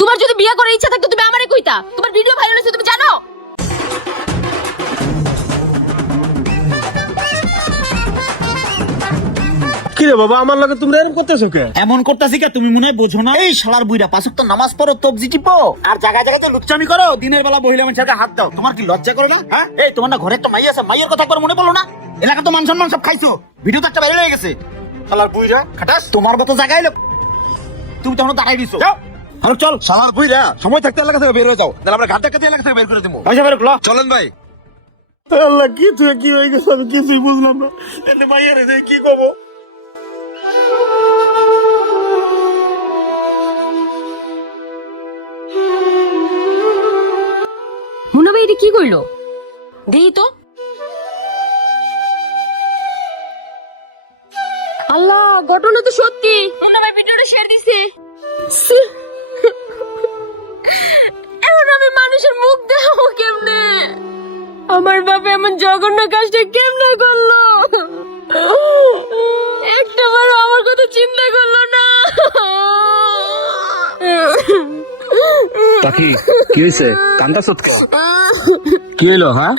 তোমার যদি বিয়ে করার ইচ্ছা থাকতো তুমি আমারে কইতা। তোমার ভিডিও ভাইরাল হইছে তুমি জানো? কি রে বাবা, আমার লগে তোমরা এরকম করতেছো কে? এমন করতেছি কে তুমি মনে হয় বোঝো না? এই শালার বুইরা পাঁচ ওয়াক্ত নামাজ পড়ো, তবজি টিপো, আর জায়গায় জায়গায় লুচ্চামি করো, দিনের বেলা মহিলা মানুষের হাত দাও। তোমার কি লজ্জা করে না? হ্যাঁ, এই তোমার না ঘরে তো মাই আছে, মাইয়ের কথা একবার মনে পড়লো না? এলাকা তো মান সম্মান সব খাইছো, ভিডিও তো একটা বাইরে হয়ে গেছে। শালার বুইরা খাটাস, তোমার মতো জায়গায় লোক তুমি তখন দাঁড়াই দিছো। আরে চল শালার বুইরা, সময় থাকতে এলাকা থেকে বের হয়ে যাও, তাহলে আমরা ঘাট ধাক্কা দিয়ে এলাকা থেকে বের করে দেবো। পয়সা বেরো চলেন ভাই। আল্লাহ, কি তুই কি হয়ে গেছে আমি কিছুই বুঝলাম না। এনে মাইয়া রে কি কব? মুন্না ভাই এটা কি কইলো? দেই তো। আল্লাহ, ঘটনা তো সত্যি। মুন্না ভাই ভিডিওটা শেয়ার দিছে। এখন আমি মানুষের মুখ দেখাবো কেমনে? আমার বাবা এমন জঘন্য কাজটা কেমনে করলো? একটাবারও আমার কথা চিন্তা করলো না। পাখি, কি হয়েছে? কান্দাছ কি হইলো? হ্যাঁ,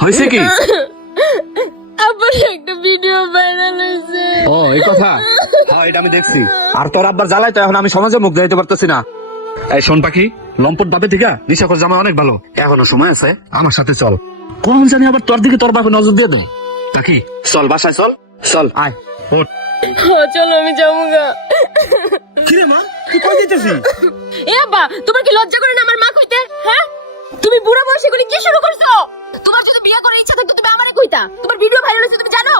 হয়েছে কি? আবার একটা ভিডিও ভাইরাল হয়েছে। ও, এই কথা? হ্যাঁ, এটা আমি দেখছি। আর তোর আব্বার জ্বালাই তো এখন আমি সমাজে মুখ দেখাইতে পারতেছি না। এই শোন পাখি, লম্পট বাপে থেকে নিশাকর জামা অনেক ভালো, এখনো সময় আছে, আমার সাথে চল। কোন জানি আবার তোর দিকে তোর বাপে নজর দিয়ে দেয়। পাখি চল, বাসায় চল, চল আয়। ওঠ। চলো আমি যাবো। কি রে মা, তুই কই দিতেছিস? এ আব্বা, তোমার কি লজ্জা করে না আমার মা কইতে? হ্যাঁ, তুমি বুড়া বয়সে করে কি শুরু করছো? তোমার যদি বিয়ে করার ইচ্ছা থাকতো তুমি আমারে কইতা। তোমার ভিডিও ভাইরাল হইছে তুমি জানো?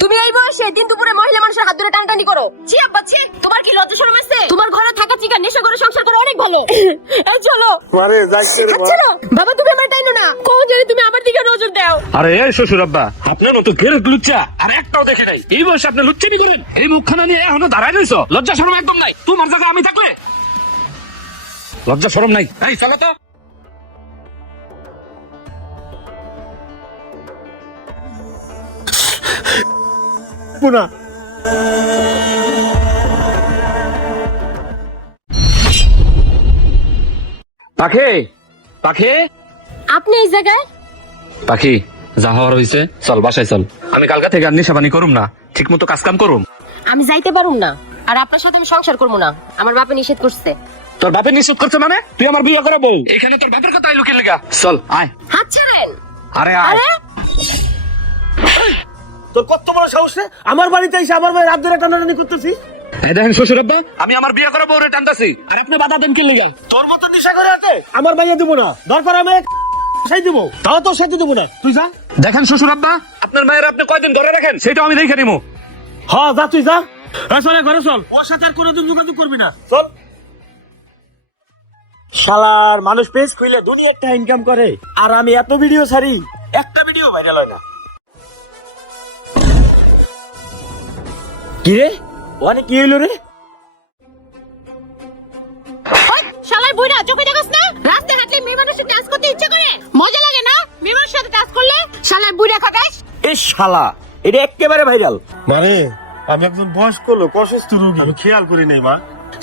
তুমি এই বয়সে দিন দুপুরে মহিলা মানুষের হাত ধরে টানটানি করো। ছি আব্বা ছি, তোমার কি লজ্জা শরম আছে? তোমার ঘরে থাকা চিকা নেশা করে সংসার করে অনেক ভালো। এই চলো। আরে যাইছে রে আচ্ছা না বাবা, তুমি আমার টাইনো না, কোন জানি তুমি আমার দিকে নজর দাও। আরে এই শ্বশুর আব্বা, আপনার মতো গেরত লুচ্চা আর একটাও দেখে নাই। এই বয়সে আপনি লুচ্চামি করেন? এই মুখখানা নিয়ে এখনো দাঁড়ায় রয়েছ? লজ্জা শরম একদম নাই? তোমার জায়গায় আমি থাকলে লজ্জা শরম নাই? এই চলো তো। পুনা পাখি, পাখি, আপনি এই জায়গায়? পাখি, যা হওয়ার হয়েছে চল, বাসায় চল। আমি কালকা থেকে আর নেশাবানি করুম না, ঠিক মতো কাজ কাম করুম। আমি যাইতে পারুম না, আর আপনার সাথে আমি সংসার করবো না। আমার বাপে নিষেধ করছে। তোর বাপের নিষেধ করছে মানে? তুই আমার বিয়ে করে বউ, এখানে তোর বাপের কথা লুকিয়ে লেগা। চল আয়। হাত ছাড়েন। আরে আয়। আরে তোর কত বড় সাহস রে, আমার বাড়িতে এসে আমার ভাই রাত ধরে টানাটানি করতেছিস? এই দেখেন শ্বশুর আব্বা, আমি আমার বিয়ে করে বউরে টানতাছি, আর আপনি বাধা দেন কি লেগা? তোর মতো নিশা করে আছে আমার ভাইয়া দিব না, দরকার আমি সাই দিব, তাও তোর সাথে দিব না, তুই যা। দেখেন শ্বশুর আব্বা, আপনার মায়ের আপনি কয়দিন ধরে রাখেন সেটা আমি দেখে নিবো। হ্যাঁ যা, তুই যা। চলে ঘরে চল, ওর সাথে আর কোনোদিন যোগাযোগ করবি না, চল। শালার মানুষ পেজ খুইলে দুনিয়ার টাকা ইনকাম করে, আর আমি এত ভিডিও ছাড়ি, একটা ভিডিও ভাইরাল হয় না। কি রে, ওখানে কি হইলো রে? ওই শালার বুইড়া, চোখে দেখছ না? রাস্তায় হাঁটলে মেয়ে মানুষের ডান্স করতে ইচ্ছে করে, মজা লাগে না? মেয়ে মানুষের সাথে ডান্স করলে শালার বুইড়া খাটাস। এ শালা, এটা একেবারে ভাইরাল। মানে আমি একজন বয়স্ক লোক, অসুস্থ রোগী, আমি খেয়াল করি নাই মা।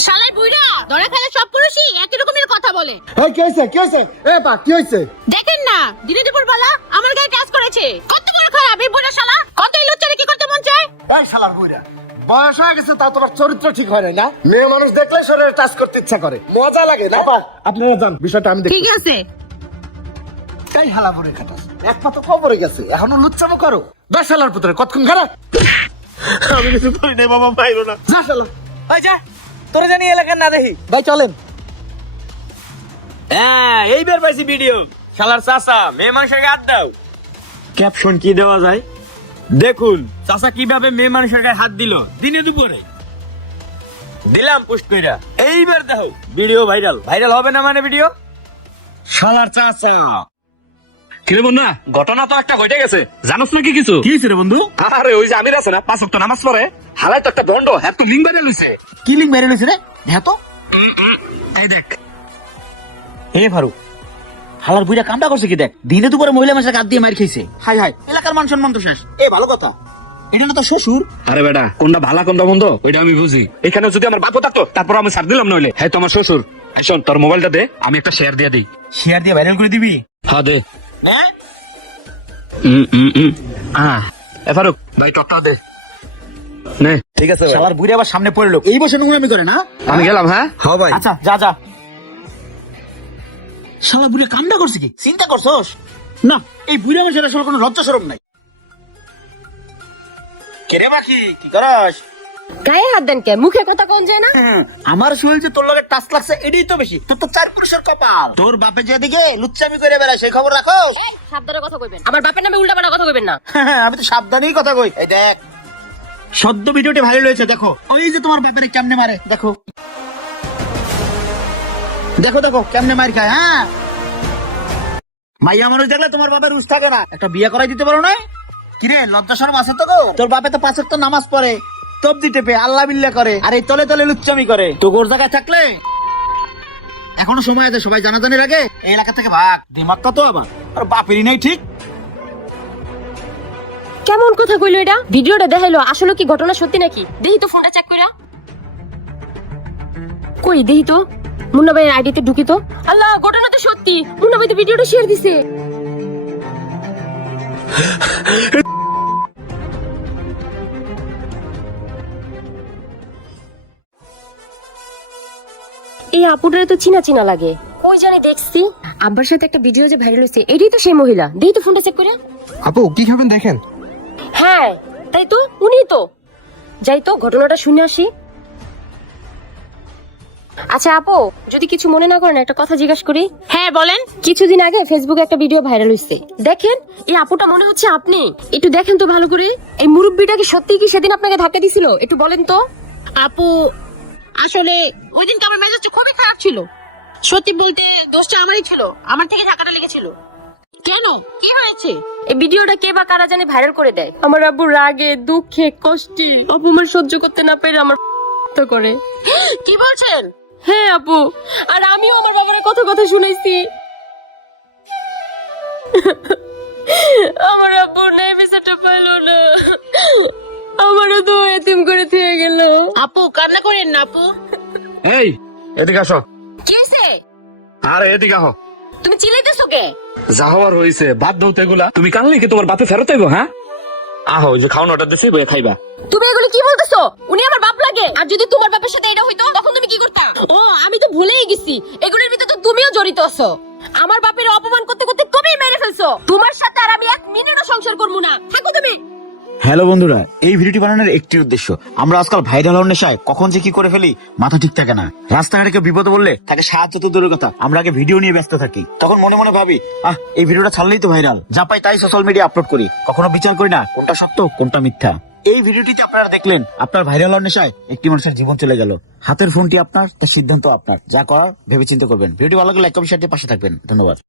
শালার বুইড়া, ধরে ফেলে সব পুরুষই একই রকমের কথা বলে। এই কি হইছে? কি হইছে? এ পা কি হইছে? দেখেন না, দিনে দুপুর বেলা আমার গায়ে ডান্স করেছে। কত বড় খারাপ এই বুইড়া শালা, কতই লুচ্চারে কি করতে মন চায়? এই শালার বুইড়া, বয়স হয়ে গেছে তাও তোমার চরিত্র ঠিক হয় না। মেয়ে মানুষ দেখলে শরীরে টাচ করতে ইচ্ছা করে, মজা লাগে না? আপনারা জান বিষয়টা আমি দেখি। ঠিক আছে। তাই হালা বুড়ে খাটাস, এক পা তো কবরে গেছে, এখনো লুচ্চামো করো। দশ শালার পুত্রে কতক্ষণ ঘরে আমি কিছু করি নাই বাবা, পাইলো না। যা শালা। ওই যা, তোরে জানি এলাকার না দেখি। ভাই চলেন। হ্যাঁ, এইবার পাইছি ভিডিও। শালার চাচা মেয়ে মানুষের গায়ে হাত দাও। ক্যাপশন কি দেওয়া যায় দেখুন, চাচা কিভাবে মেয়ে মানুষের গায়ে হাত দিল দিনে দুপুরে। দিলাম পোস্ট কইরা, এইবার দেখো ভিডিও ভাইরাল। ভাইরাল হবে না মানে ভিডিও? শালার চাচা। কিরে বন্ধু, ঘটনা তো একটা ঘটে গেছে, জানোস নাকি কিছু? কি হয়েছে রে বন্ধু? আরে ওই যে আমির আছে না, 5 ওয়াক্ত নামাজ পড়ে, হালাই তো একটা দণ্ড, হ্যাঁ তো লিঙ্ক বাইরে লইছে। কি লিঙ্ক মেরে লইছে রে? হ্যাঁ তো। এই দেখ। হে ফারুক, হালার বুইড়া কামটা করছে কি দেখ, দিনে দুপুরে মহিলা মানুষের হাত দিয়ে মার খেয়েছে। হাই হাই, এলাকার মান সম্মান তো শেষ। এ ভালো কথা। এটা না তো শ্বশুর। আরে বেটা, কোনটা ভালা কোনটা মন্দ ওইটা আমি বুঝি। এখানে যদি আমার বাপও থাকতো তারপর আমি ছাড় দিলাম, নইলে হ্যাঁ তোমার শ্বশুর। এই শোন, তোর মোবাইলটা দে, আমি একটা শেয়ার দিয়ে দিই। শেয়ার দিয়ে ভাইরাল করে দিবি? হ্যাঁ দে। না ফারুক ভাই, টকটা দে। নে, ঠিক আছে ভাই। শালার বুড়ি আবার সামনে পড়ে লোক এই বসে নোংরামি করে না। আমি গেলাম। হ্যাঁ হ্যাঁ ভাই। আচ্ছা যা যা। শালা বুড়ি কামটা করছে কি, চিন্তা করছস? না, এই বুড়ি আমার সেটা কোনো লজ্জা শরম নাই। কেরে বাকি কি করস? গায়ে হাত দেন কে? মুখে কথা কোন যায় না? আমার শরীর যে তোর লগে টাচ লাগছে এটাই তো বেশি। তোর তো 4 পুরুষের কপাল। তোর বাপে যেদিকে লুচ্চামি করে বেড়ায় সেই খবর রাখোস? এই সাবধানে কথা কইবেন, আমার বাপের নামে উল্টাপাল্টা কথা কইবেন না। আমি তো সাবধানেই কথা কই। এই দেখ, সদ্য ভিডিওটি ভাইরাল হয়েছে, দেখো। ওই যে তোমার ব্যাপারে কেমনে মারে, দেখো দেখো দেখো কেমনে মার খায়। হ্যাঁ, মাইয়া মানুষ দেখলে তোমার বাপের রুজ থাকে না। একটা বিয়ে করাই দিতে পারো না? কিরে, লজ্জা শরম আছে তো গো? তোর বাপে তো 5 ওয়াক্ত নামাজ পড়ে, তবজি টেপে, আল্লাহ বিল্লাহ করে, আর এই তলে তলে লুচ্চামি করে। তো গোর জায়গায় থাকলে এখনো সময় আছে, সবাই জানাজানির আগে এই এলাকা থেকে ভাগ। দিমাগটা তো আবার আর বাপেরই নাই ঠিক। কেমন কথা কইলো এটা? ভিডিওটা দেখাইলো, আসলে কি ঘটনা সত্যি নাকি? দেখি তো ফোনটা চেক কইরা। কই দেখি তো, মুন্না ভাইয়ের আইডিতে ঢুকি তো। আল্লাহ, ঘটনা তো সত্যি। মুন্না ভাই তো ভিডিওটা শেয়ার দিছে। এই আপুটারে তো চিনা চিনা লাগে, কই জানি দেখছি। আব্বার সাথে একটা ভিডিও যে ভাইরাল হয়েছে, এটাই তো সেই মহিলা। দেখি তো ফোনটা চেক করে। আপু কি খাবেন দেখেন। হ্যাঁ তাই তো, উনি তো। যাই তো ঘটনাটা শুনে আসি। আচ্ছা আপু, যদি কিছু মনে না করেন একটা কথা জিজ্ঞাসা করি। হ্যাঁ বলেন। কিছুদিন আগে ফেসবুকে একটা ভিডিও ভাইরাল হয়েছে, দেখেন এই আপুটা মনে হচ্ছে আপনি। একটু দেখেন তো ভালো করে, এই মুরব্বিটা কি সত্যি কি সেদিন আপনাকে ধাক্কা দিছিল? একটু বলেন তো। আপু আসলে ওই দিনকে আমার মেজাজটা খুবই খারাপ ছিল। সত্যি বলতে দোষটা আমারই ছিল, আমার থেকে ধাক্কাটা লেগেছিল। কেন, কি হয়েছে? এই ভিডিওটা কে বা কারা জানে ভাইরাল করে দেয়। আমার আব্বু রাগে দুঃখে কষ্টে অপমান সহ্য করতে না পেরে আমার করে। কি বলছেন? হ্যাঁ আপু, আর আমিও আমার বাবার কথা কথা শুনাইছি। আমার আব্বু নাই বেচাটা পাইলো না, আমারও তো এতিম করে থেকে গেল। আপু কান্না করেন না আপু। এই এদিকে আসো। কি হয়েছে? আরে এদিকে আহো। তুমি চিল্লাইতেছো কে? যা হওয়ার হয়েছে, বাদ দাও তো এগুলা। তুমি কানলে কি তোমার বাপে ফেরত আইবো? হ্যাঁ আহো, ওই যে খাওয়ানো অর্ডার দিছি, বইয়া খাইবা। তুমি এগুলো কি বলতেছো? উনি আমার বাপ লাগে। আর যদি তোমার বাপের সাথে এটা হইতো তখন তুমি কি করতে? ও আমি তো ভুলেই গেছি, এগুলোর ভিতরে তো তুমিও জড়িত আছো। আমার বাপের অপমান করতে করতে তুমি মেরে ফেলছো। তোমার সাথে আর আমি 1 মিনিটও সংসার করবো না, থাকো তুমি। হ্যালো বন্ধুরা, এই ভিডিওটি বানানোর একটি উদ্দেশ্য, আমরা আজকাল ভাইরাল হওয়ার নেশায় কখন যে কি করে ফেলি মাথা ঠিক থাকে না। রাস্তাঘাটে কেউ বিপদে বললে তাকে সাহায্য তো দূরের কথা, আমরা আগে ভিডিও নিয়ে ব্যস্ত থাকি। তখন মনে মনে ভাবি, এই ভিডিওটা ছাড়লেই তো ভাইরাল, যা পাই তাই সোশ্যাল মিডিয়া আপলোড করি। কখনো বিচার করি না কোনটা সত্য কোনটা মিথ্যা। এই ভিডিওটিতে আপনারা দেখলেন আপনার ভাইরাল হওয়ার নেশায় একটি মানুষের জীবন চলে গেল। হাতের ফোনটি আপনার, তার সিদ্ধান্ত আপনার, যা করার ভেবেচিন্তে করবেন। ভিডিও ভালো লাগলে লাইক কমেন্ট শেয়ার দিয়ে পাশে থাকবেন। ধন্যবাদ।